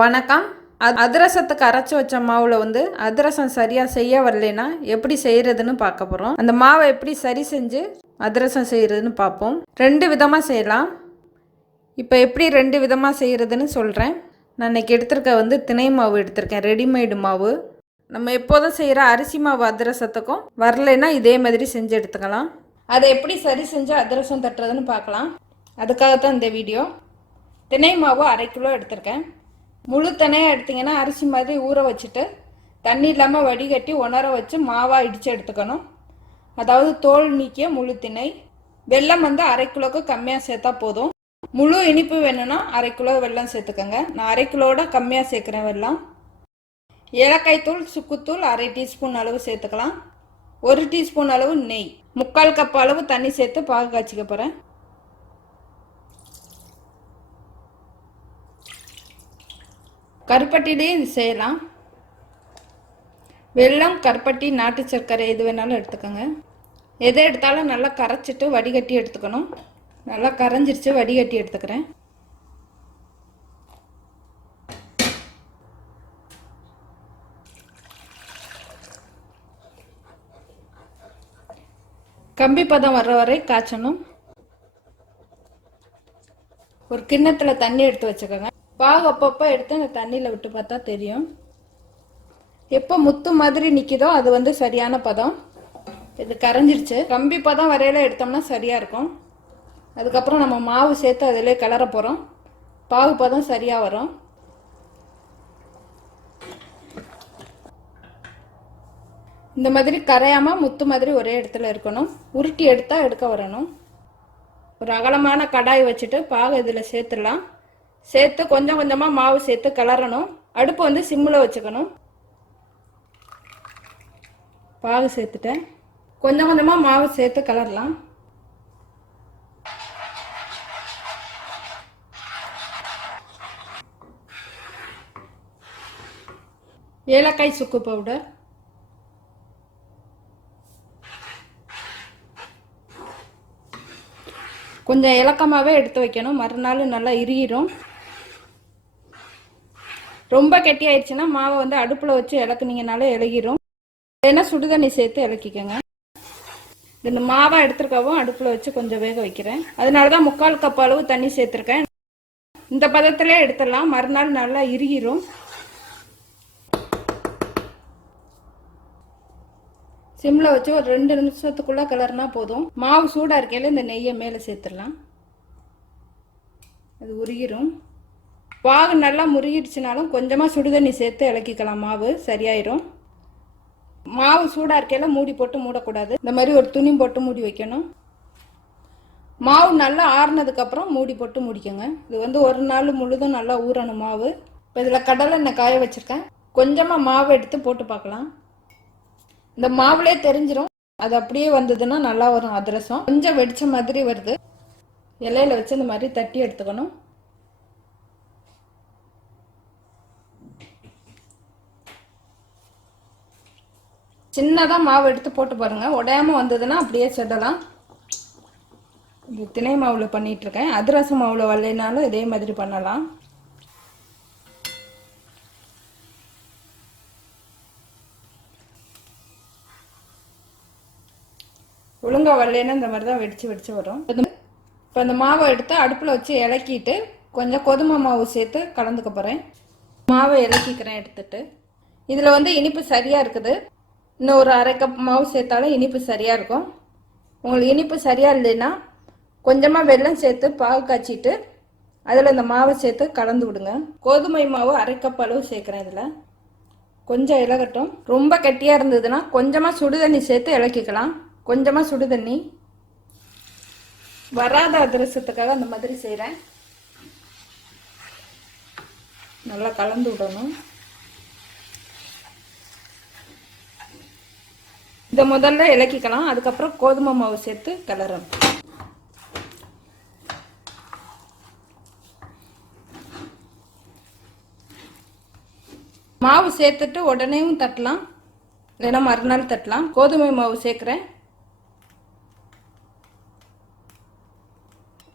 வணக்கம். அதிரசத்துக்கு அரைச்சி வச்ச மாவில் வந்து அதிரசம் சரியாக செய்ய வரலைன்னா எப்படி செய்கிறதுன்னு பார்க்க போகிறோம். அந்த மாவை எப்படி சரி செஞ்சு அதிரசம் செய்கிறதுன்னு பார்ப்போம். 2 விதமாக செய்யலாம். இப்போ எப்படி 2 விதமாக செய்கிறதுன்னு சொல்கிறேன். நான் இன்றைக்கி எடுத்திருக்க வந்து திணை மாவு எடுத்திருக்கேன், ரெடிமேடு மாவு. நம்ம எப்போதும் செய்கிற அரிசி மாவு அதிரசத்துக்கும் வரலைன்னா இதே மாதிரி செஞ்சு எடுத்துக்கலாம். அதை எப்படி சரி செஞ்சு அதிரசம் தட்டுறதுன்னு பார்க்கலாம். அதுக்காகத்தான் இந்த வீடியோ. திணை மாவு 1/2 கிலோ எடுத்திருக்கேன். முழு திணையாக எடுத்திங்கன்னா அரிசி மாதிரி ஊற வச்சுட்டு தண்ணி இல்லாமல் வடிகட்டி உணர வச்சு மாவாக இடித்து எடுத்துக்கணும். அதாவது தோல் நீக்கிய முழு திணை. வெல்லம் வந்து 1/2 கிலோவுக்கு கம்மியாக சேர்த்தா போதும். முழு இனிப்பு வேணும்னா 1/2 கிலோ வெல்லம் சேர்த்துக்கோங்க. நான் 1/2 கிலோட கம்மியாக சேர்க்குறேன் வெல்லம். ஏலக்காய் தூள், சுக்குத்தூள் 1/2 டீஸ்பூன் அளவு சேர்த்துக்கலாம். 1 டீஸ்பூன் அளவு நெய், 3/4 கப் அளவு தண்ணி சேர்த்து பாகு காய்ச்சிக்க போகிறேன். கருப்பட்டிலே இது செய்யலாம். வெல்லம், கருப்பட்டி, நாட்டு சர்க்கரை எது வேணாலும் எடுத்துக்கோங்க. எதை எடுத்தாலும் நல்லா கரைச்சிட்டு வடிகட்டி எடுத்துக்கணும். நல்லா கரைஞ்சிருச்சு, வடிகட்டி எடுத்துக்கிறேன். கம்பி பதம் வர்ற வரை காய்ச்சணும். ஒரு கிண்ணத்தில் தண்ணி எடுத்து வச்சுக்கோங்க. பாகு அப்பப்போ எடுத்து அந்த தண்ணியில் விட்டு பார்த்தா தெரியும். எப்போ முத்து மாதிரி நிற்கிதோ அது வந்து சரியான பதம். இது கரைஞ்சிருச்சு. கம்பி பதம் வரையில எடுத்தோம்னா சரியாக இருக்கும். அதுக்கப்புறம் நம்ம மாவு சேர்த்து அதிலே கிளற போகிறோம். பாகு பதம் சரியாக வரும். இந்த மாதிரி கரையாமல் முத்து மாதிரி ஒரே இடத்துல இருக்கணும். உருட்டி எடுத்தால் எடுக்க வரணும். ஒரு அகலமான கடாய் வச்சுட்டு பாகு இதில் சேர்த்துடலாம். சேர்த்து கொஞ்சம் கொஞ்சமாக மாவு சேர்த்து கிளறணும். அடுப்பு வந்து சிம்மில் வச்சுக்கணும். பாகு சேர்த்துட்டேன். கொஞ்சம் கொஞ்சமாக மாவு சேர்த்து கிளறலாம். ஏலக்காய் சுக்கு பவுடர், கொஞ்சம் இலக்கமாகவே எடுத்து வைக்கணும், மறுநாள் நல்லா இறுகிடும். ரொம்ப கெட்டி ஆயிடுச்சுன்னா மாவை வந்து அடுப்பில் வச்சு இலக்குனீங்கனாலே இலகிடும். இல்லைன்னா சுடுதண்ணி சேர்த்து இலக்கிக்கோங்க. இந்த மாவை எடுத்துருக்கவும் அடுப்பில் வச்சு கொஞ்சம் வேக வைக்கிறேன். அதனால தான் 3/4 கப் அளவு தண்ணி சேர்த்துருக்கேன். இந்த பதத்திலே எடுத்துடலாம், மறுநாள் நல்லா இறுகிடும். சிம்மில் வச்சு ஒரு 2 நிமிஷத்துக்குள்ளே கிளறினா போதும். மாவு சூடாக இருக்கையில் இந்த நெய்யை மேலே சேர்த்துடலாம். அது உருகிடும். பாகு நல்லா முருகிடுச்சுனாலும் கொஞ்சமாக சுடுதண்ணி சேர்த்து இலக்கிக்கலாம். மாவு சரியாயிரும். மாவு சூடாக இருக்கையில் மூடி போட்டு மூடக்கூடாது. இந்த மாதிரி ஒரு துணி போட்டு மூடி வைக்கணும். மாவு நல்லா ஆறுனதுக்கப்புறம் மூடி போட்டு மூடிக்கோங்க. இது வந்து ஒரு நாள் முழுதும் நல்லா ஊறணும் மாவு. இப்போ இதில் கடலை எண்ணெய் காய வச்சுருக்கேன். கொஞ்சமாக மாவு எடுத்து போட்டு பார்க்கலாம். இந்த மாவுலே தெரிஞ்சிடும். அது அப்படியே வந்ததுன்னா நல்லா வரும் அதிரசம். கொஞ்சம் வெடிச்ச மாதிரி வருது. இலையில வச்சு இந்த மாதிரி தட்டி எடுத்துக்கணும். சின்னதாக மாவு எடுத்து போட்டு பாருங்கள். உடையாமல் வந்ததுன்னா அப்படியே செடலாம். இது திணை மாவில் பண்ணிகிட்ருக்கேன். அதிரசம் மாவில் வரலைனாலும் இதே மாதிரி பண்ணலாம். ஒழுங்காக வரலைன்னா இந்த மாதிரி தான் வெடிச்சு வெடிச்சு வரும். இப்போ இந்த மாவை எடுத்து அடுப்பில் வச்சு இலக்கிட்டு கொஞ்சம் கோதுமை மாவு சேர்த்து கலந்துக்க போகிறேன். மாவை இலக்கிக்கிறேன் எடுத்துட்டு. இதில் வந்து இனிப்பு சரியாக இருக்குது. இன்னும் ஒரு 1/2 கப் மாவு சேர்த்தாலும் இனிப்பு சரியாக இருக்கும். உங்களுக்கு இனிப்பு சரியாக இல்லைன்னா கொஞ்சமாக வெல்லம் சேர்த்து பாகு காய்ச்சிட்டு அதில் இந்த மாவை சேர்த்து கலந்து விடுங்க. கோதுமை மாவு 1/2 கப் அளவு சேர்க்குறேன். இதில் கொஞ்சம் இலகட்டும். ரொம்ப கெட்டியாக இருந்ததுன்னா கொஞ்சமாக சுடுதண்ணி சேர்த்து இலக்கிக்கலாம். கொஞ்சமாக சுடுதண்ணி. வராத அதிரசத்துக்காக அந்த மாதிரி செய்கிறேன். நல்லா கலந்து விடணும். இதை முதல்ல இலக்கிக்கலாம். அதுக்கப்புறம் கோதுமை மாவு சேர்த்து கிளறணும். மாவு சேர்த்துட்டு உடனேவும் தட்டலாம், இல்லைன்னா மறுநாள் தட்டலாம். கோதுமை மாவு சேர்க்குறேன்.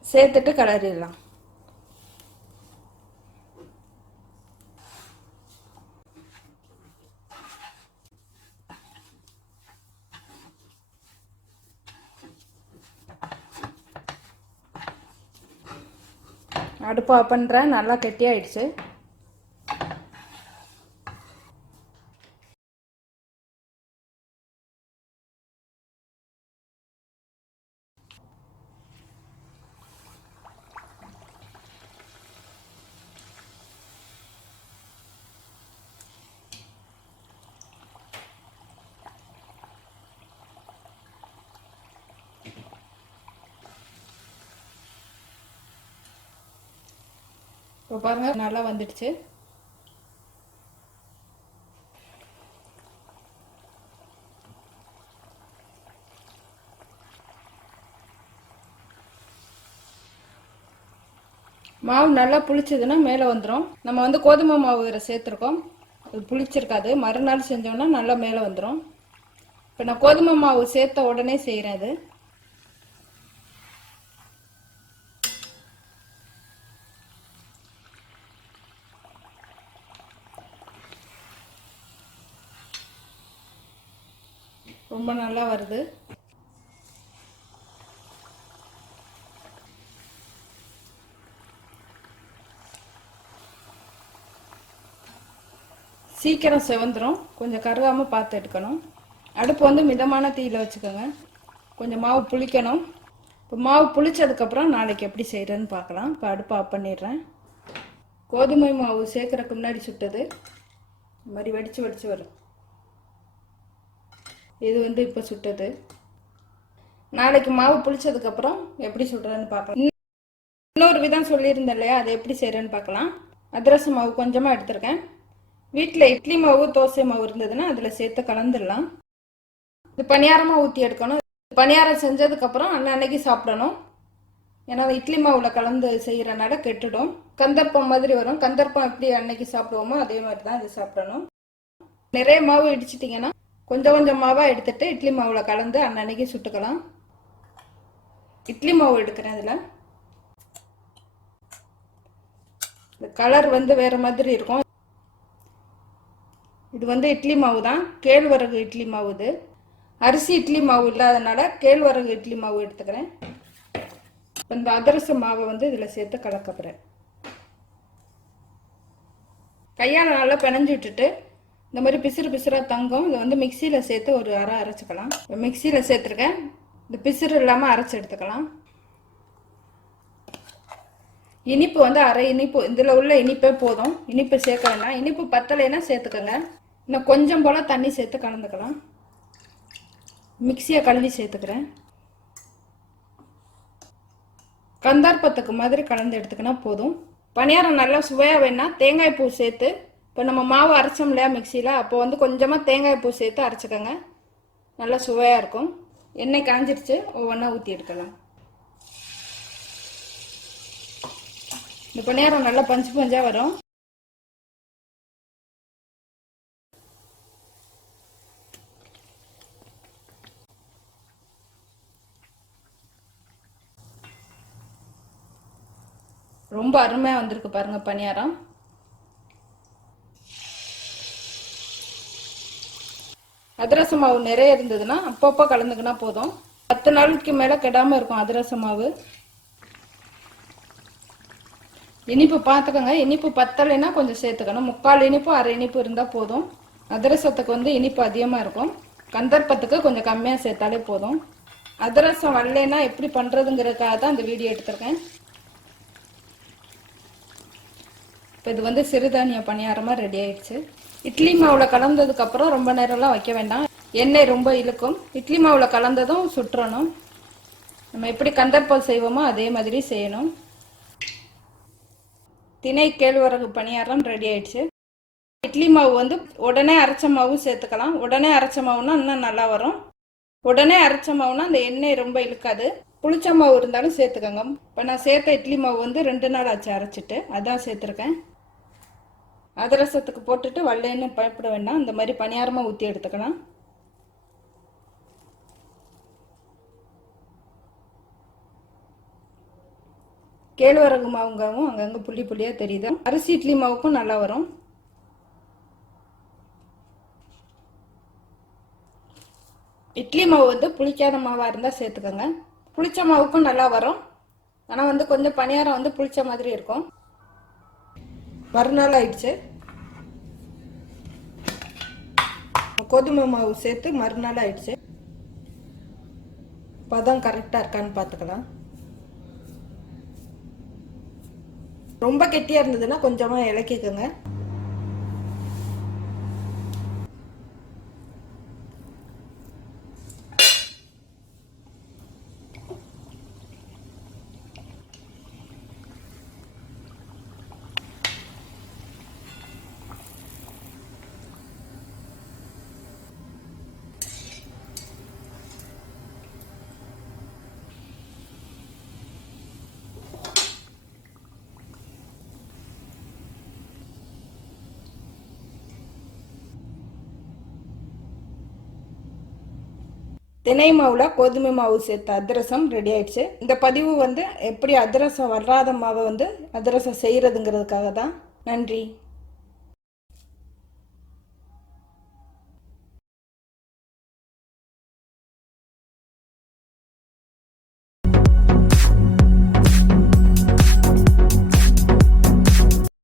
சேர்த்துட்டு கிளறிடலாம். அடுப்பு ஆஃப் பண்ணுறேன். நல்லா கெட்டியாயிடுச்சு. இப்போ பாருங்கள் நல்லா வந்துடுச்சு. மாவு நல்லா புளிச்சதுன்னா மேலே வந்துடும். நம்ம வந்து கோதுமை மாவு வேறு சேர்த்துருக்கோம், அது புளிச்சிருக்காது. மறுநாள் செஞ்சோன்னா நல்லா மேலே வந்துடும். இப்போ நான் கோதுமை மாவு சேர்த்த உடனே செய்கிறேன். அது ரொம்ப நல்லா வருது. சீக்கிரம் செவந்துடும். கொஞ்சம் கருகாமல் பார்த்து எடுக்கணும். அடுப்பு வந்து மிதமான தீயில் வச்சுக்கோங்க. கொஞ்சம் மாவு புளிக்கணும். இப்போ மாவு புளிச்சதுக்கப்புறம் நாளைக்கு எப்படி செய்கிறேன்னு பார்க்கலாம். இப்போ அடுப்பு ஆஃப் பண்ணிடுறேன். கோதுமை மாவு சேர்க்குறதுக்கு முன்னாடி சுட்டது இந்த மாதிரி வெடிச்சு வரும். இது வந்து இப்போ சுட்டது. நாளைக்கு மாவு புளிச்சதுக்கப்புறம் எப்படி சுடுறேன்னு பார்க்கலாம். இன்னொரு விதம் சொல்லியிருந்தேன் இல்லையா, அதை எப்படி செய்கிறேன்னு பார்க்கலாம். அதிரசம் மாவு கொஞ்சமாக எடுத்திருக்கேன். வீட்டில் இட்லி மாவு தோசை மாவு இருந்ததுன்னா அதில் சேர்த்து கலந்துடலாம். இது பணியாரமாக ஊற்றி எடுக்கணும். பணியாரம் செஞ்சதுக்கப்புறம் அன்னைக்கு சாப்பிடணும். ஏன்னா இட்லி மாவில் கலந்து செய்கிறனால கெட்டுடும். கந்தர்ப்பம் மாதிரி வரும். கந்தர்ப்பம் எப்படி அன்னைக்கு சாப்பிடுவோமோ அதே மாதிரி தான் இது சாப்பிடணும். நிறைய மாவு இடிச்சிட்டிங்கன்னா கொஞ்சம் கொஞ்சம் மாவாக எடுத்துட்டு இட்லி மாவில் கலந்து அன்னைக்கு சுட்டுக்கலாம். இட்லி மாவு எடுக்கிறேன். இதில் இந்த கலர் வந்து வேறு மாதிரி இருக்கும். இது வந்து இட்லி மாவு தான், கேழ்வரகு இட்லி மாவு. இது அரிசி இட்லி மாவு இல்லாதனால கேழ்வரகு இட்லி மாவு எடுத்துக்கிறேன். இந்த அதிரச மாவை வந்து இதில் சேர்த்து கலக்கப்புறேன். கையால் நல்லா பிணைஞ்சு விட்டுட்டு இந்த மாதிரி பிசுறு பிசுறாக தங்கும். இதை வந்து மிக்சியில் சேர்த்து ஒரு அரை அரைச்சிக்கலாம். மிக்சியில் சேர்த்துருக்கேன். இந்த பிசுறு இல்லாமல் அரைச்சி எடுத்துக்கலாம். இனிப்பு வந்து அரை இனிப்பு, இதில் உள்ள இனிப்பே போதும். இனிப்பு சேர்க்க வேண்டாம். இனிப்பு பத்தலைன்னா சேர்த்துக்கோங்க. இன்னும் கொஞ்சம் போல் தண்ணி சேர்த்து கலந்துக்கலாம். மிக்சியை கழுவி சேர்த்துக்கிறேன். கந்தார்பத்துக்கு மாதிரி கலந்து எடுத்துக்கினா போதும். பணியாரம் நல்லா சுவையாக வேணா தேங்காய் பூ சேர்த்து, இப்போ நம்ம மாவு அரைச்சோம் இல்லையா மிக்சியில், அப்போ வந்து கொஞ்சமாக தேங்காய் பூ சேர்த்து அரைச்சிக்கோங்க. நல்லா சுவையாக இருக்கும். எண்ணெய் காஞ்சிடுச்சு, ஒவ்வொன்றா ஊற்றி எடுக்கலாம். இந்த பணியாரம் நல்லா பஞ்சு பஞ்சாக வரும். ரொம்ப அருமையாக வந்திருக்கு பாருங்க பணியாரம். அதிரச மாவு நிறைய இருந்ததுன்னா அப்பப்போ கலந்துக்கினா போதும். 10 நாளுக்கு மேலே கெடாமல் இருக்கும் அதிரச மாவு. இனிப்பு பார்த்துக்கோங்க. இனிப்பு பத்தலைன்னா கொஞ்சம் சேர்த்துக்கணும். 3/4 இனிப்பு அரை இனிப்பு இருந்தால் போதும். அதிரசத்துக்கு வந்து இனிப்பு அதிகமாக இருக்கும். கந்தர்ப்பத்துக்கு கொஞ்சம் கம்மியாக சேர்த்தாலே போதும். அதிரசம் வரலைன்னா எப்படி பண்ணுறதுங்கிறதுக்காக தான் இந்த வீடியோ எடுத்திருக்கேன். இப்போ இது வந்து சிறுதானிய பணியாரமாக ரெடி ஆயிடுச்சு. இட்லி மாவில் கலந்ததுக்கப்புறம் ரொம்ப நேரம்லாம் வைக்க வேண்டாம். எண்ணெய் ரொம்ப இழுக்கும். இட்லி மாவில் கலந்ததும் சுற்றணும். நம்ம எப்படி கந்தர்ப்பம் செய்வோமோ அதே மாதிரி செய்யணும். திணை கேழ்வரகு பணியாரம் ரெடி ஆயிடுச்சு. இட்லி மாவு வந்து உடனே அரைச்ச மாவு சேர்த்துக்கலாம். உடனே அரைச்ச மாவுனா இன்னும் நல்லா வரும். உடனே அரைச்ச மாவுனா அந்த எண்ணெய் ரொம்ப இழுக்காது. புளிச்ச மாவு இருந்தாலும் சேர்த்துக்கோங்க. இப்போ நான் சேர்த்த இட்லி மாவு வந்து 2 நாள் ஆச்சு அரைச்சிட்டு, அதான் சேர்த்துருக்கேன். அதிரசத்துக்கு போட்டுட்டு வல்லேன்னு பயப்பட வேண்டாம். இந்த மாதிரி பணியாரமாக ஊற்றி எடுத்துக்கலாம். கேழ்வரகு மாவுங்கவும் அங்கங்கே புள்ளி புள்ளியாக தெரியுது. அரிசி இட்லி மாவுக்கும் நல்லா வரும். இட்லி மாவு வந்து புளிக்காத மாவாக இருந்தால் சேர்த்துக்கோங்க. புளிச்ச மாவுக்கும் நல்லா வரும். ஆனால் வந்து கொஞ்சம் பணியாரம் வந்து புளிச்ச மாதிரி இருக்கும். மறுநாள் ஆயிடுச்சு. கோதுமை மாவு சேர்த்து மறுநாள் ஆயிடுச்சு. பதம் கரெக்டாக இருக்கான்னு பார்த்துக்கலாம். ரொம்ப கெட்டியாக இருந்ததுன்னா கொஞ்சமாக இலக்கிக்கோங்க. தினை மாவில் கோதுமை மாவு சேர்த்த அதிரசம் ரெடி ஆயிடுச்சு. இந்த பதிவு வந்து எப்படி அதிரசம் வராத மாவை வந்து அதிரசம் செய்கிறதுங்கிறதுக்காக தான். நன்றி.